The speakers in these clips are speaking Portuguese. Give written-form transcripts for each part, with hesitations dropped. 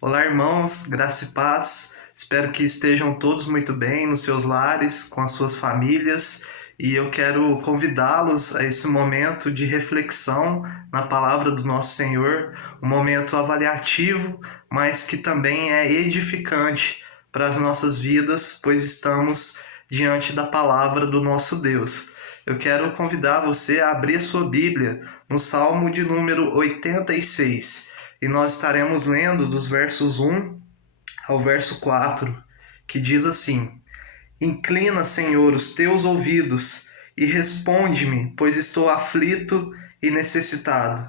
Olá, irmãos, graça e paz. Espero que estejam todos muito bem nos seus lares, com as suas famílias, e eu quero convidá-los a esse momento de reflexão na palavra do nosso Senhor, um momento avaliativo, mas que também é edificante para as nossas vidas, pois estamos diante da palavra do nosso Deus. Eu quero convidar você a abrir a sua Bíblia no Salmo de número 86. E nós estaremos lendo dos versos 1 ao verso 4, que diz assim: Inclina, Senhor, os teus ouvidos e responde-me, pois estou aflito e necessitado.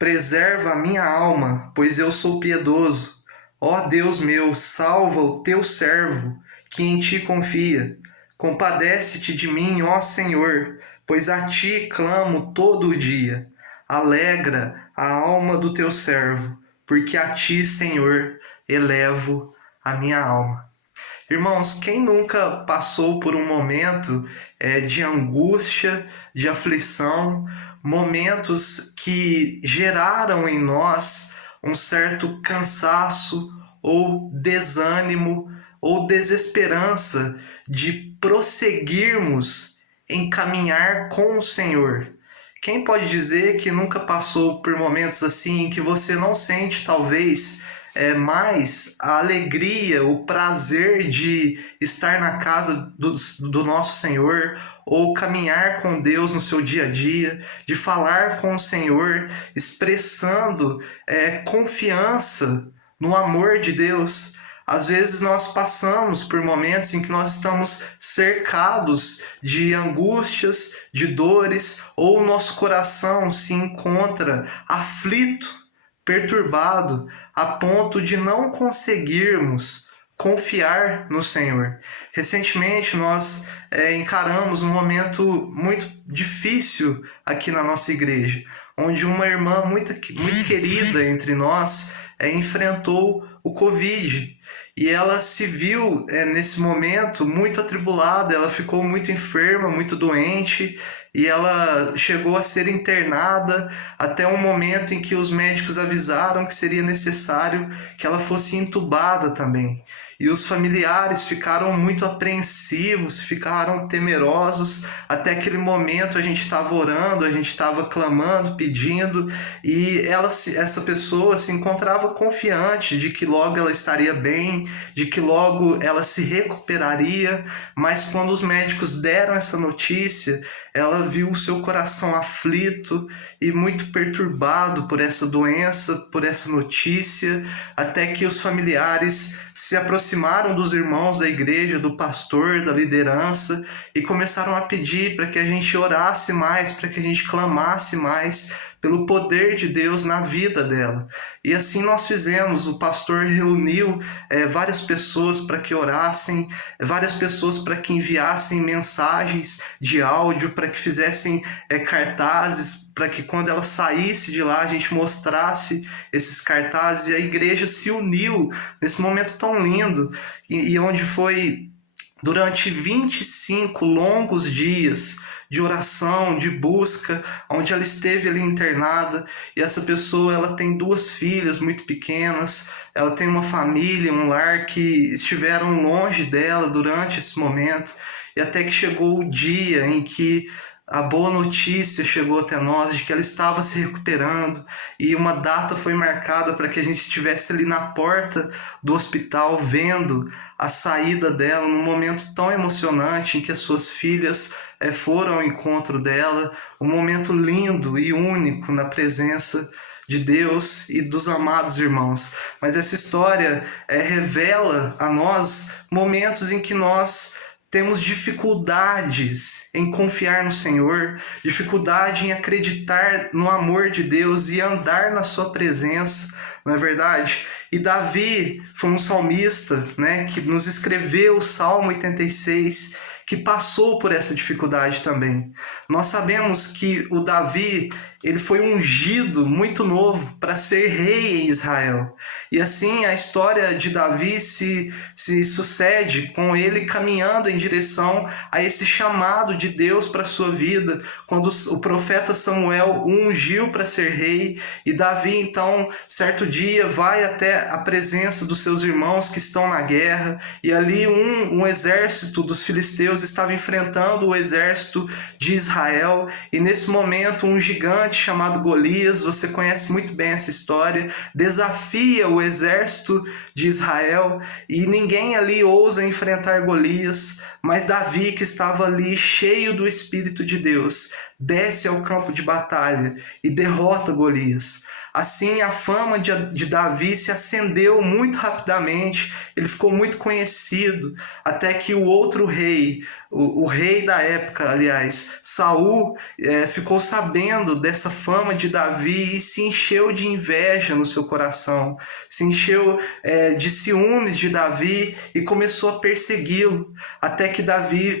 Preserva a minha alma, pois eu sou piedoso. Ó Deus meu, salva o teu servo, que em ti confia. Compadece-te de mim, ó Senhor, pois a ti clamo todo o dia. Alegra a alma do teu servo, porque a ti, Senhor, elevo a minha alma. Irmãos, quem nunca passou por um momento de angústia, de aflição, momentos que geraram em nós um certo cansaço ou desânimo ou desesperança de prosseguirmos em caminhar com o Senhor? Quem pode dizer que nunca passou por momentos assim em que você não sente, talvez, mais a alegria, o prazer de estar na casa do nosso Senhor, ou caminhar com Deus no seu dia a dia, de falar com o Senhor, expressando confiança no amor de Deus? Às vezes nós passamos por momentos em que nós estamos cercados de angústias, de dores, ou o nosso coração se encontra aflito, perturbado, a ponto de não conseguirmos confiar no Senhor. Recentemente nós encaramos um momento muito difícil aqui na nossa igreja, onde uma irmã muito querida entre nós enfrentou o Covid. E ela se viu nesse momento muito atribulada, ela ficou muito enferma, muito doente, e ela chegou a ser internada até um momento em que os médicos avisaram que seria necessário que ela fosse entubada também. E os familiares ficaram muito apreensivos, ficaram temerosos. Até aquele momento a gente estava orando, a gente estava clamando, pedindo, e essa pessoa se encontrava confiante de que logo ela estaria bem, de que logo ela se recuperaria. Mas quando os médicos deram essa notícia, ela viu o seu coração aflito e muito perturbado por essa doença, por essa notícia, até que os familiares se aproximaram dos irmãos da igreja, do pastor, da liderança, e começaram a pedir para que a gente orasse mais, para que a gente clamasse mais pelo poder de Deus na vida dela. E assim nós fizemos. O pastor reuniu várias pessoas para que orassem, várias pessoas para que enviassem mensagens de áudio, para que fizessem cartazes, para que quando ela saísse de lá a gente mostrasse esses cartazes. E a igreja se uniu nesse momento tão lindo, e onde foi durante 25 longos dias de oração, de busca, onde ela esteve ali internada. E essa pessoa, ela tem 2 filhas muito pequenas, ela tem uma família, um lar que estiveram longe dela durante esse momento, e até que chegou o dia em que a boa notícia chegou até nós de que ela estava se recuperando, e uma data foi marcada para que a gente estivesse ali na porta do hospital vendo a saída dela, num momento tão emocionante em que as suas filhas foram ao encontro dela, um momento lindo e único na presença de Deus e dos amados irmãos. Mas essa história revela a nós momentos em que nós temos dificuldades em confiar no Senhor, dificuldade em acreditar no amor de Deus e andar na sua presença, não é verdade? E Davi foi um salmista, que nos escreveu o Salmo 86, que passou por essa dificuldade também. Nós sabemos que o Davi, ele foi ungido muito novo para ser rei em Israel. E assim a história de Davi se sucede com ele caminhando em direção a esse chamado de Deus para sua vida, quando o profeta Samuel o ungiu para ser rei. E Davi, então, certo dia, vai até a presença dos seus irmãos que estão na guerra, e ali um exército dos filisteus estava enfrentando o exército de Israel, e nesse momento um gigante chamado Golias, você conhece muito bem essa história, desafia o exército de Israel, e ninguém ali ousa enfrentar Golias, mas Davi, que estava ali cheio do Espírito de Deus, desce ao campo de batalha e derrota Golias. Assim, a fama de Davi se acendeu muito rapidamente, ele ficou muito conhecido, até que o outro rei, o rei da época, aliás, Saul, ficou sabendo dessa fama de Davi e se encheu de inveja no seu coração, se encheu de ciúmes de Davi e começou a persegui-lo, até que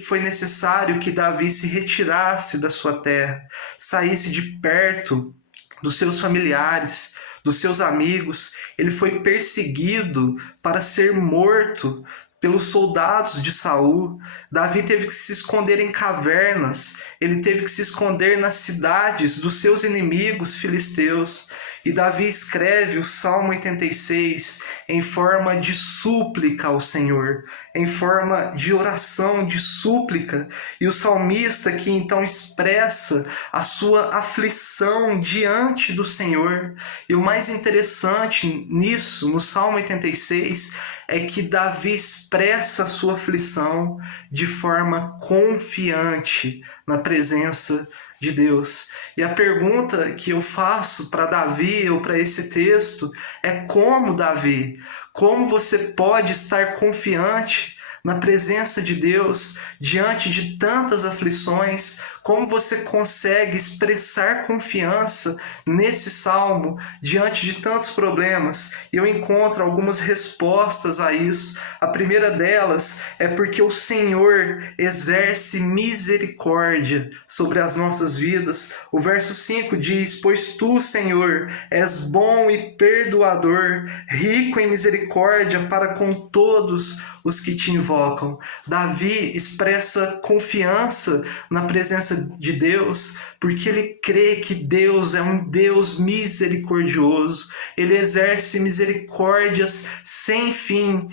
foi necessário que Davi se retirasse da sua terra, saísse de perto dos seus familiares, dos seus amigos. Ele foi perseguido para ser morto pelos soldados de Saul. Davi teve que se esconder em cavernas, ele teve que se esconder nas cidades dos seus inimigos filisteus. E Davi escreve o Salmo 86 em forma de súplica ao Senhor, em forma de oração, de súplica. E o salmista que então expressa a sua aflição diante do Senhor. E o mais interessante nisso, no Salmo 86, é que Davi expressa a sua aflição de forma confiante na presença de Deus. E a pergunta que eu faço para Davi, ou para esse texto, é como Davi, como você pode estar confiante na presença de Deus diante de tantas aflições? Como você consegue expressar confiança nesse salmo diante de tantos problemas? E eu encontro algumas respostas a isso. A primeira delas é porque o Senhor exerce misericórdia sobre as nossas vidas. O verso 5 diz: pois tu, Senhor, és bom e perdoador, rico em misericórdia para com todos os que te invocam. Davi expressa confiança na presença de Deus, porque ele crê que Deus é um Deus misericordioso. Ele exerce misericórdias sem fim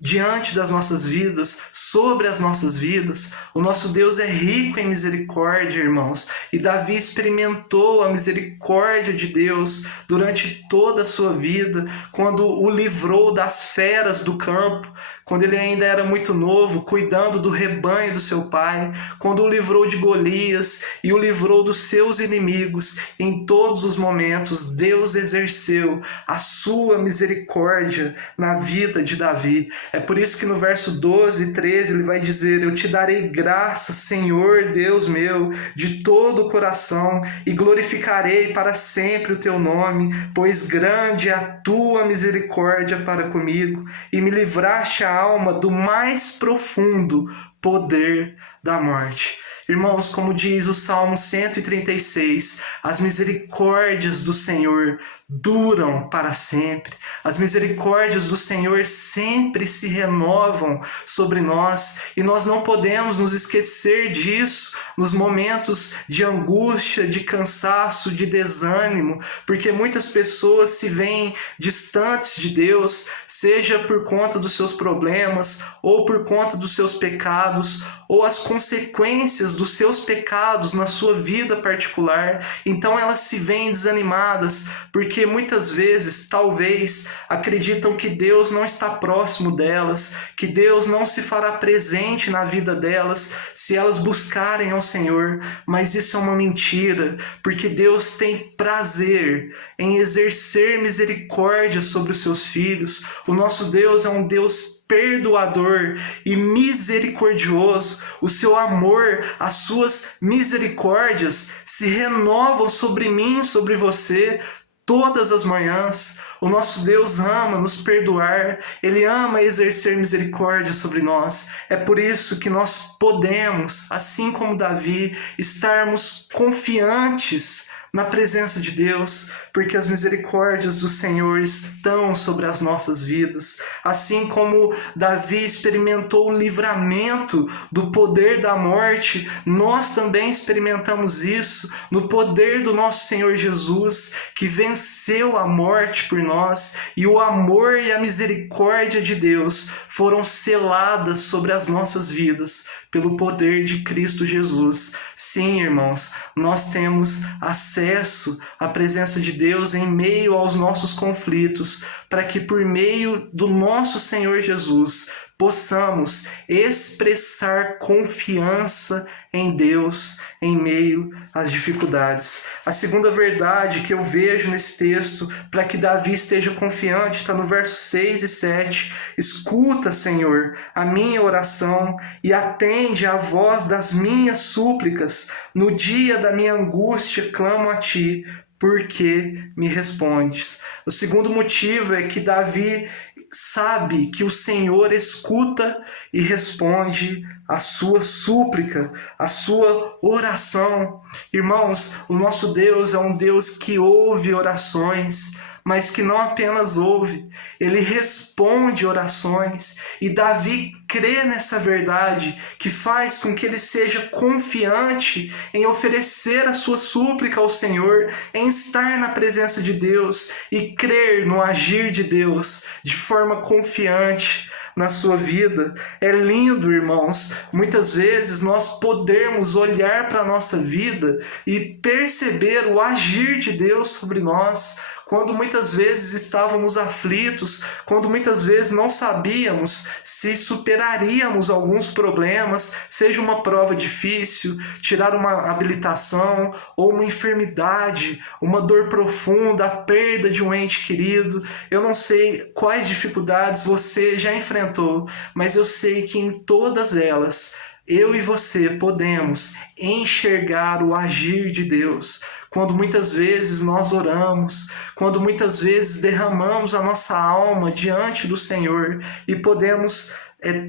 diante das nossas vidas, sobre as nossas vidas. O nosso Deus é rico em misericórdia, irmãos. E Davi experimentou a misericórdia de Deus durante toda a sua vida, quando o livrou das feras do campo, quando ele ainda era muito novo, cuidando do rebanho do seu pai, quando o livrou de Golias e o livrou dos seus inimigos. Em todos os momentos, Deus exerceu a sua misericórdia na vida de Davi. É por isso que no verso 12 e 13 ele vai dizer: eu te darei graça, Senhor Deus meu, de todo o coração, e glorificarei para sempre o teu nome, pois grande é a tua misericórdia para comigo, e me livraste a alma do mais profundo poder da morte. Irmãos, como diz o Salmo 136, as misericórdias do Senhor duram para sempre. As misericórdias do Senhor sempre se renovam sobre nós, e nós não podemos nos esquecer disso nos momentos de angústia, de cansaço, de desânimo, porque muitas pessoas se veem distantes de Deus, seja por conta dos seus problemas, ou por conta dos seus pecados, ou as consequências dos seus pecados na sua vida particular. Então elas se veem desanimadas, porque muitas vezes, talvez, acreditam que Deus não está próximo delas, que Deus não se fará presente na vida delas se elas buscarem ao Senhor. Mas isso é uma mentira, porque Deus tem prazer em exercer misericórdia sobre os seus filhos. O nosso Deus é um Deus perdoador e misericordioso. O seu amor, as suas misericórdias se renovam sobre mim, sobre você, todas as manhãs. O nosso Deus ama nos perdoar, Ele ama exercer misericórdia sobre nós. É por isso que nós podemos, assim como Davi, estarmos confiantes na presença de Deus, porque as misericórdias do Senhor estão sobre as nossas vidas. Assim como Davi experimentou o livramento do poder da morte, nós também experimentamos isso no poder do nosso Senhor Jesus, que venceu a morte por nós, e o amor e a misericórdia de Deus foram seladas sobre as nossas vidas pelo poder de Cristo Jesus. Sim, irmãos, nós temos acesso à presença de Deus em meio aos nossos conflitos, para que por meio do nosso Senhor Jesus possamos expressar confiança em Deus em meio às dificuldades. A segunda verdade que eu vejo nesse texto, para que Davi esteja confiante, está no verso 6 e 7. Escuta, Senhor, a minha oração e atende à voz das minhas súplicas. No dia da minha angústia clamo a Ti, porque me respondes. O segundo motivo é que Davi sabe que o Senhor escuta e responde a sua súplica, a sua oração. Irmãos, o nosso Deus é um Deus que ouve orações, mas que não apenas ouve, ele responde orações. E Davi crê nessa verdade, que faz com que ele seja confiante em oferecer a sua súplica ao Senhor, em estar na presença de Deus e crer no agir de Deus de forma confiante na sua vida. É lindo, irmãos, muitas vezes nós podermos olhar para a nossa vida e perceber o agir de Deus sobre nós, quando muitas vezes estávamos aflitos, quando muitas vezes não sabíamos se superaríamos alguns problemas, seja uma prova difícil, tirar uma habilitação ou uma enfermidade, uma dor profunda, a perda de um ente querido. Eu não sei quais dificuldades você já enfrentou, mas eu sei que em todas elas, eu e você podemos enxergar o agir de Deus. Quando muitas vezes nós oramos, quando muitas vezes derramamos a nossa alma diante do Senhor e podemos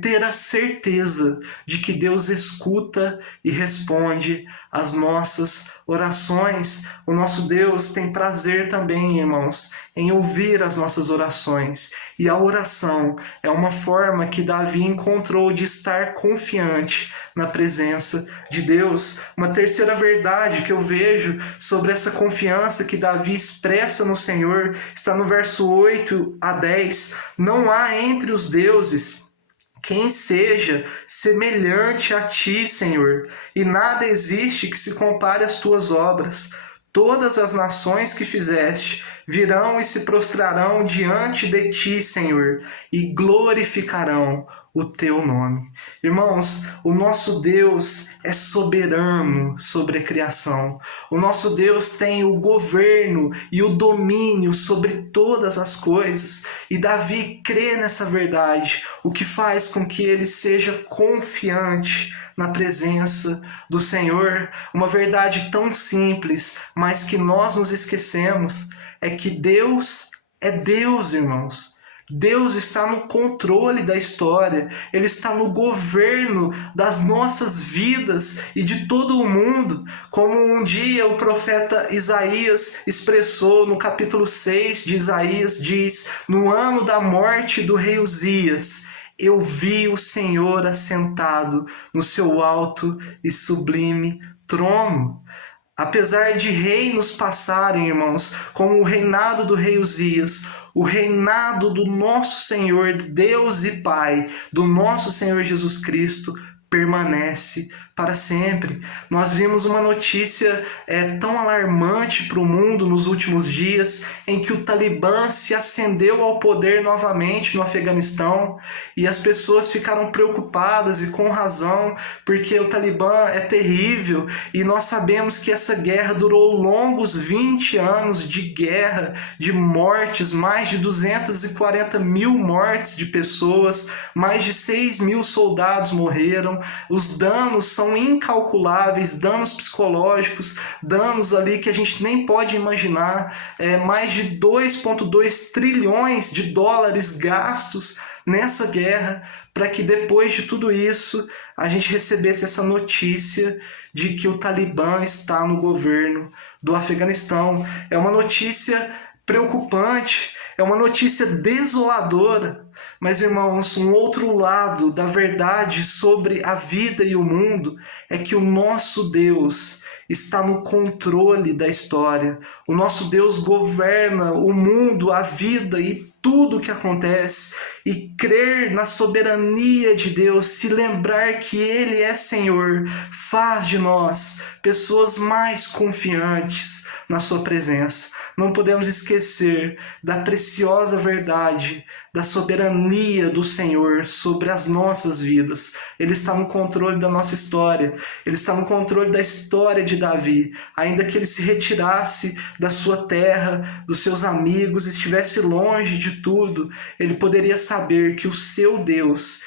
ter a certeza de que Deus escuta e responde às nossas orações. O nosso Deus tem prazer também, irmãos, em ouvir as nossas orações. E a oração é uma forma que Davi encontrou de estar confiante na presença de Deus. Uma terceira verdade que eu vejo sobre essa confiança que Davi expressa no Senhor está no verso 8 a 10. Não há entre os deuses quem seja semelhante a Ti, Senhor, e nada existe que se compare às Tuas obras. Todas as nações que fizeste virão e se prostrarão diante de Ti, Senhor, e glorificarão o Teu nome. Irmãos, o nosso Deus é soberano sobre a criação. O nosso Deus tem o governo e o domínio sobre todas as coisas. E Davi crê nessa verdade, o que faz com que ele seja confiante na presença do Senhor. Uma verdade tão simples, mas que nós nos esquecemos, é que Deus é Deus, irmãos. Deus está no controle da história, Ele está no governo das nossas vidas e de todo o mundo, como um dia o profeta Isaías expressou no capítulo 6 de Isaías, diz: no ano da morte do rei Uzias, eu vi o Senhor assentado no seu alto e sublime trono. Apesar de reinos passarem, irmãos, como o reinado do rei Uzias, o reinado do nosso Senhor, Deus e Pai, do nosso Senhor Jesus Cristo, permanece para sempre. Nós vimos uma notícia tão alarmante para o mundo nos últimos dias, em que o Talibã se ascendeu ao poder novamente no Afeganistão, e as pessoas ficaram preocupadas, e com razão, porque o Talibã é terrível, e nós sabemos que essa guerra durou longos 20 anos de guerra, de mortes, mais de 240 mil mortes de pessoas, mais de 6 mil soldados morreram. Os danos são incalculáveis, danos psicológicos, danos ali que a gente nem pode imaginar, mais de 2,2 trilhões de dólares gastos nessa guerra, para que depois de tudo isso a gente recebesse essa notícia de que o Talibã está no governo do Afeganistão. É uma notícia preocupante, é uma notícia desoladora. Mas, irmãos, um outro lado da verdade sobre a vida e o mundo é que o nosso Deus está no controle da história. O nosso Deus governa o mundo, a vida e tudo que acontece. E crer na soberania de Deus, se lembrar que Ele é Senhor, faz de nós pessoas mais confiantes na sua presença. Não podemos esquecer da preciosa verdade, da soberania do Senhor sobre as nossas vidas. Ele está no controle da nossa história. Ele está no controle da história de Davi. Ainda que ele se retirasse da sua terra, dos seus amigos, estivesse longe de tudo, ele poderia saber que o seu Deus,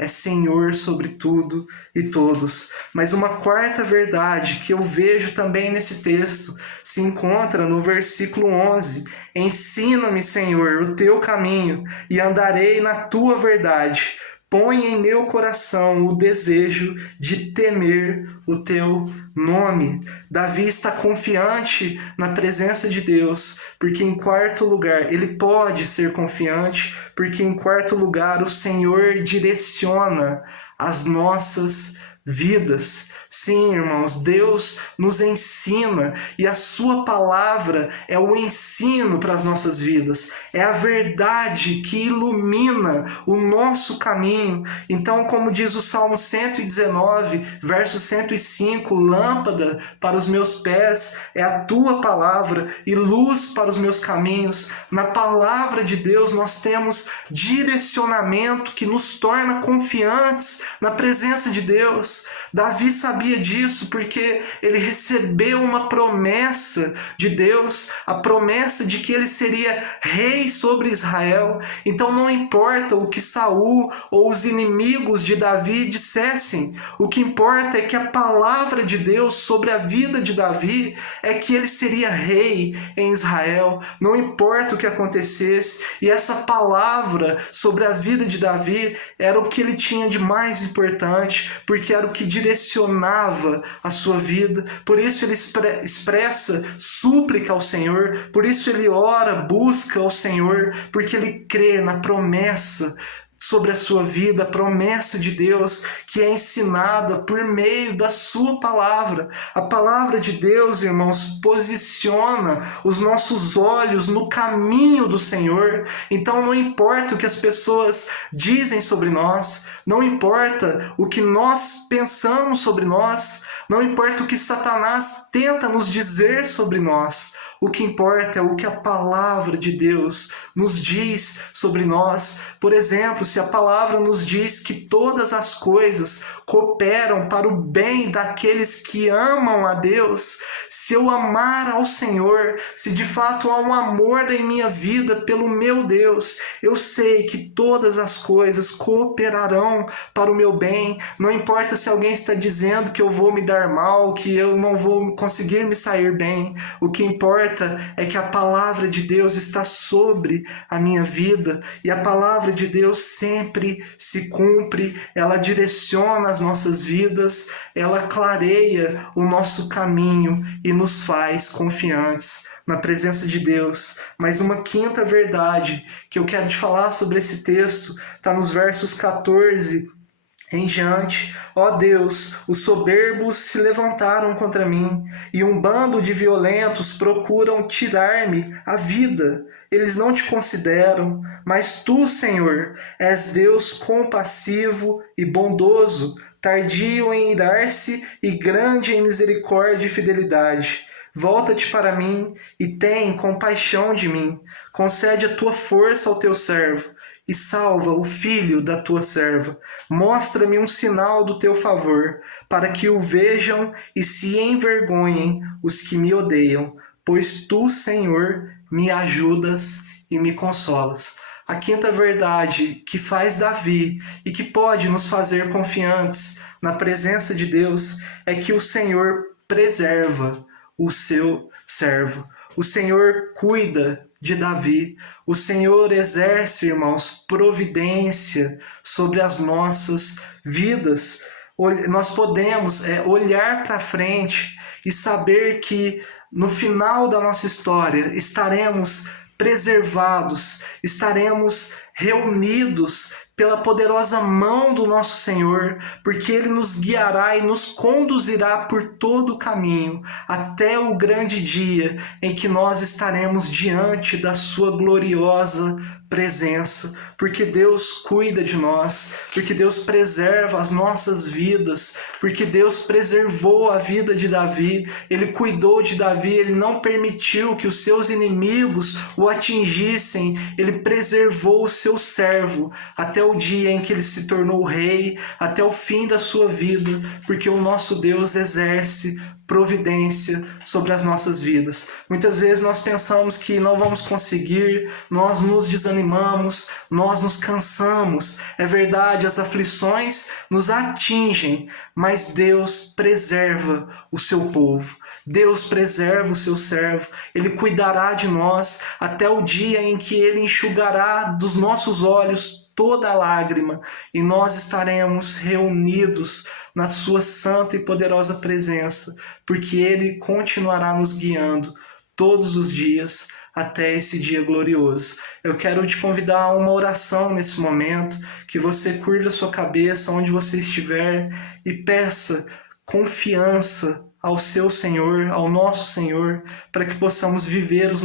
é Senhor sobre tudo e todos. Mas uma quarta verdade que eu vejo também nesse texto se encontra no versículo 11. Ensina-me, Senhor, o teu caminho e andarei na tua verdade. Põe em meu coração o desejo de temer o teu nome. Davi está confiante na presença de Deus, porque em quarto lugar, ele pode ser confiante, porque em quarto lugar o Senhor direciona as nossas vidas. Sim, irmãos, Deus nos ensina e a sua palavra é o ensino para as nossas vidas. É a verdade que ilumina o nosso caminho. Então, como diz o Salmo 119, verso 105, lâmpada para os meus pés é a tua palavra e luz para os meus caminhos. Na palavra de Deus nós temos direcionamento que nos torna confiantes na presença de Deus. Davi sabia disso porque ele recebeu uma promessa de Deus, a promessa de que ele seria rei sobre Israel. Então não importa o que Saul ou os inimigos de Davi dissessem, o que importa é que a palavra de Deus sobre a vida de Davi é que ele seria rei em Israel. Não importa o que acontecesse, e essa palavra sobre a vida de Davi era o que ele tinha de mais importante, porque era o que direcionava a sua vida. Por isso ele expressa súplica ao Senhor, por isso ele ora, busca ao Senhor, porque ele crê na promessa sobre a sua vida, a promessa de Deus que é ensinada por meio da sua palavra. A palavra de Deus, irmãos, posiciona os nossos olhos no caminho do Senhor. Então não importa o que as pessoas dizem sobre nós, não importa o que nós pensamos sobre nós, não importa o que Satanás tenta nos dizer sobre nós. O que importa é o que a palavra de Deus nos diz sobre nós. Por exemplo, se a palavra nos diz que todas as coisas cooperam para o bem daqueles que amam a Deus, se eu amar ao Senhor, se de fato há um amor em minha vida pelo meu Deus, eu sei que todas as coisas cooperarão para o meu bem. Não importa se alguém está dizendo que eu vou me dar mal, que eu não vou conseguir me sair bem. O que importa é que a palavra de Deus está sobre a minha vida, e a palavra de Deus sempre se cumpre, ela direciona as nossas vidas, ela clareia o nosso caminho e nos faz confiantes na presença de Deus. Mas uma quinta verdade que eu quero te falar sobre esse texto está nos versos 14 em diante. Ó Deus, os soberbos se levantaram contra mim, e um bando de violentos procuram tirar-me a vida. Eles não te consideram, mas tu, Senhor, és Deus compassivo e bondoso, tardio em irar-se e grande em misericórdia e fidelidade. Volta-te para mim e tem compaixão de mim. Concede a tua força ao teu servo e salva o filho da tua serva. Mostra-me um sinal do teu favor, para que o vejam e se envergonhem os que me odeiam, pois tu, Senhor, me ajudas e me consolas. A quinta verdade que faz Davi e que pode nos fazer confiantes na presença de Deus é que o Senhor preserva o seu servo. O Senhor cuida de Davi. O Senhor exerce, irmãos, providência sobre as nossas vidas. Nós podemos olhar para frente e saber que no final da nossa história estaremos preservados, estaremos reunidos pela poderosa mão do nosso Senhor, porque Ele nos guiará e nos conduzirá por todo o caminho, até o grande dia em que nós estaremos diante da Sua gloriosa presença, porque Deus cuida de nós, porque Deus preserva as nossas vidas, porque Deus preservou a vida de Davi, Ele cuidou de Davi, Ele não permitiu que os seus inimigos o atingissem, Ele preservou o seu servo até o dia em que ele se tornou rei, até o fim da sua vida, porque o nosso Deus exerce providência sobre as nossas vidas. Muitas vezes nós pensamos que não vamos conseguir, nós nos desanimamos, nós nos cansamos. É verdade, as aflições nos atingem, mas Deus preserva o seu povo. Deus preserva o seu servo. Ele cuidará de nós até o dia em que Ele enxugará dos nossos olhos toda lágrima, e nós estaremos reunidos na sua santa e poderosa presença, porque Ele continuará nos guiando todos os dias até esse dia glorioso. Eu quero te convidar a uma oração nesse momento, que você curva a sua cabeça onde você estiver e peça confiança ao seu Senhor, ao nosso Senhor, para que possamos viver os